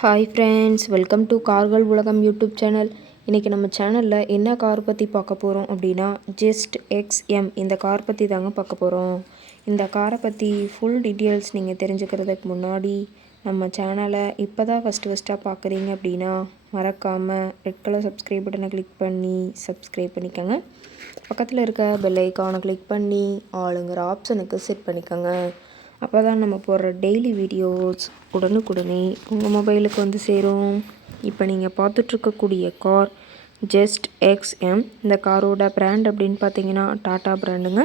Hi friends, welcome to கார்கள் உலகம் YouTube channel. இன்றைக்கி நம்ம சேனலில் என்ன கார் பற்றி பார்க்க போகிறோம் அப்படின்னா, ஜஸ்ட் எக்ஸ்எம் இந்த கார் பற்றி தாங்க பார்க்க போகிறோம். இந்த காரை பற்றி ஃபுல் டீட்டெயில்ஸ் நீங்கள் தெரிஞ்சுக்கிறதுக்கு முன்னாடி நம்ம சேனலை இப்போ தான் ஃபஸ்ட்டாக பார்க்குறீங்க அப்படின்னா மறக்காமல் ரெட் கலர் சப்ஸ்கிரைப் பட்டனை கிளிக் பண்ணி சப்ஸ்கிரைப் பண்ணிக்கோங்க. பக்கத்தில் இருக்க பெல் ஐக்கானை கிளிக் பண்ணி ஆளுங்கிற ஆப்ஷனுக்கு செட் பண்ணிக்கோங்க. அப்போ தான் நம்ம போடுற டெய்லி வீடியோஸ் உடனுக்குடனே உங்கள் மொபைலுக்கு வந்து சேரும். இப்போ நீங்கள் பார்த்துட்ருக்கக்கூடிய கார் ஜஸ்ட் எக்ஸ்எம். இந்த காரோட பிராண்ட் அப்படின்னு பார்த்தீங்கன்னா டாட்டா பிராண்டுங்க.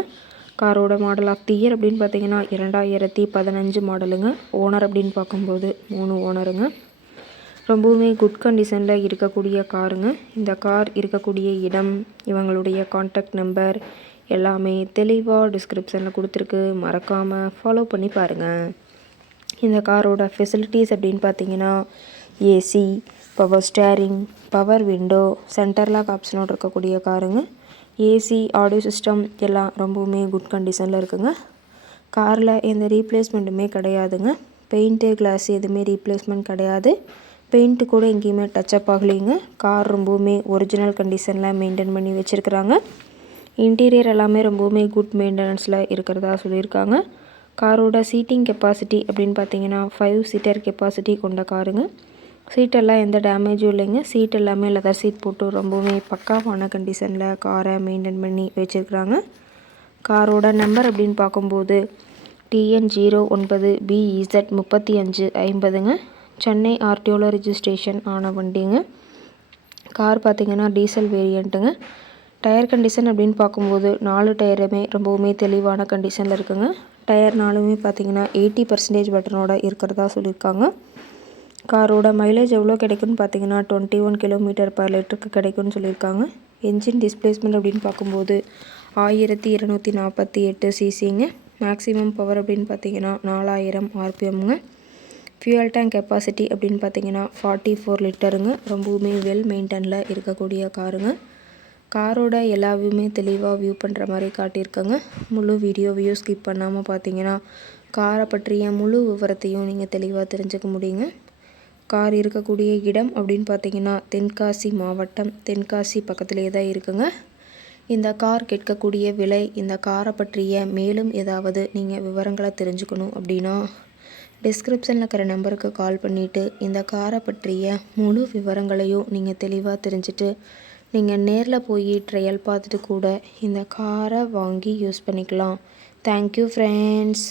காரோட மாடல் ஆஃப் தி இயர் அப்படின்னு பார்த்தீங்கன்னா 2015 மாடலுங்க. ஓனர் அப்படின்னு பார்க்கும்போது 3 ஓனருங்க. ரொம்பவுமே குட் கண்டிஷனில் இருக்கக்கூடிய காருங்க. இந்த கார் இருக்கக்கூடிய இடம், இவங்களுடைய கான்டாக்ட் நம்பர் எல்லாமே தெளிவாக டிஸ்கிரிப்ஷனில் கொடுத்துருக்கு. மறக்காமல் ஃபாலோ பண்ணி பாருங்கள். இந்த காரோட ஃபெசிலிட்டிஸ் அப்படின்னு பார்த்தீங்கன்னா AC, power steering, power window, centre lock ஆப்ஷனோடு இருக்கக்கூடிய காருங்க. ஏசி, ஆடியோ சிஸ்டம் எல்லாம் ரொம்பவுமே குட் கண்டிஷனில் இருக்குங்க. காரில் எந்த ரீப்ளேஸ்மெண்ட்டுமே கிடையாதுங்க. பெயிண்ட்டு, கிளாஸ் எதுவுமே ரீப்ளேஸ்மெண்ட் கிடையாது. பெயிண்ட்டு கூட எங்கேயுமே டச்சப் ஆகலைங்க. கார் ரொம்பவுமே ஒரிஜினல் கண்டிஷனில் மெயின்டைன் பண்ணி வச்சுருக்குறாங்க. இன்டீரியர் எல்லாமே ரொம்பவுமே குட் மெயின்டெனன்ஸில் இருக்கிறதா சொல்லியிருக்காங்க. காரோட சீட்டிங் கெப்பாசிட்டி அப்படின்னு பார்த்தீங்கன்னா 5 சீட்டர் கெப்பாசிட்டி கொண்ட காருங்க. சீட்டெல்லாம் எந்த டேமேஜும் இல்லைங்க. சீட் எல்லாமே லெதர் சீட் போட்டு ரொம்பவுமே பக்காவான கண்டிஷனில் காரை மெயின்டைன் பண்ணி வச்சுருக்குறாங்க. காரோட நம்பர் அப்படின்னு பார்க்கும்போது TN09BEZ 3550ங்க. சென்னை ஆர்டிஓவில் ரிஜிஸ்ட்ரேஷன் ஆன வண்டிங்க. கார் பார்த்திங்கன்னா டீசல் வேரியண்ட்டுங்க. டயர் கண்டிஷன் அப்படின்னு பார்க்கும்போது 4 டயருமே ரொம்பவுமே தெளிவான கண்டிஷனில் இருக்குங்க. டயர் 4மே பார்த்திங்கன்னா 80% பட்டனோட இருக்கிறதா சொல்லியிருக்காங்க. காரோட மைலேஜ் எவ்வளோ கிடைக்குன்னு பார்த்தீங்கன்னா 21 km/லிட்டருக்கு கிடைக்குன்னு சொல்லியிருக்காங்க. என்ஜின் டிஸ்பிளேஸ்மெண்ட் அப்படின்னு பார்க்கும்போது 1248 சிசிங்க. மேக்ஸிமம் பவர் அப்படின்னு பார்த்தீங்கன்னா 4000 RPMங்க. ஃபியூயல் டேங்க் கெப்பாசிட்டி அப்படின்னு பார்த்தீங்கன்னா 44 லிட்டருங்க. ரொம்பவுமே வெல் மெயின்டெனில் இருக்கக்கூடிய காருங்க. காரோட எல்லா வியூமே தெளிவாக வியூ பண்ணுற மாதிரி காட்டியிருக்கங்க. முழு வீடியோவையும் ஸ்கிப் பண்ணாமல் பார்த்தீங்கன்னா காரை பற்றிய முழு விவரத்தையும் நீங்கள் தெளிவாக தெரிஞ்சுக்க முடியுங்க. கார் இருக்கக்கூடிய இடம் அப்படின்னு பார்த்தீங்கன்னா தென்காசி மாவட்டம், தென்காசி பக்கத்திலே தான் இருக்குங்க. இந்த கார் கேட்கக்கூடிய விலை, இந்த காரை பற்றிய மேலும் ஏதாவது நீங்கள் விவரங்களை தெரிஞ்சுக்கணும் அப்படின்னா டிஸ்கிரிப்ஷனில் இருக்கிற நம்பருக்கு கால் பண்ணிவிட்டு இந்த காரை பற்றிய முழு விவரங்களையும் நீங்கள் தெளிவாக தெரிஞ்சுட்டு நீங்கள் நேரில் போய் ட்ரையல் பார்த்துட்டு கூட இந்த காரை வாங்கி யூஸ் பண்ணிக்கலாம். Thank you friends.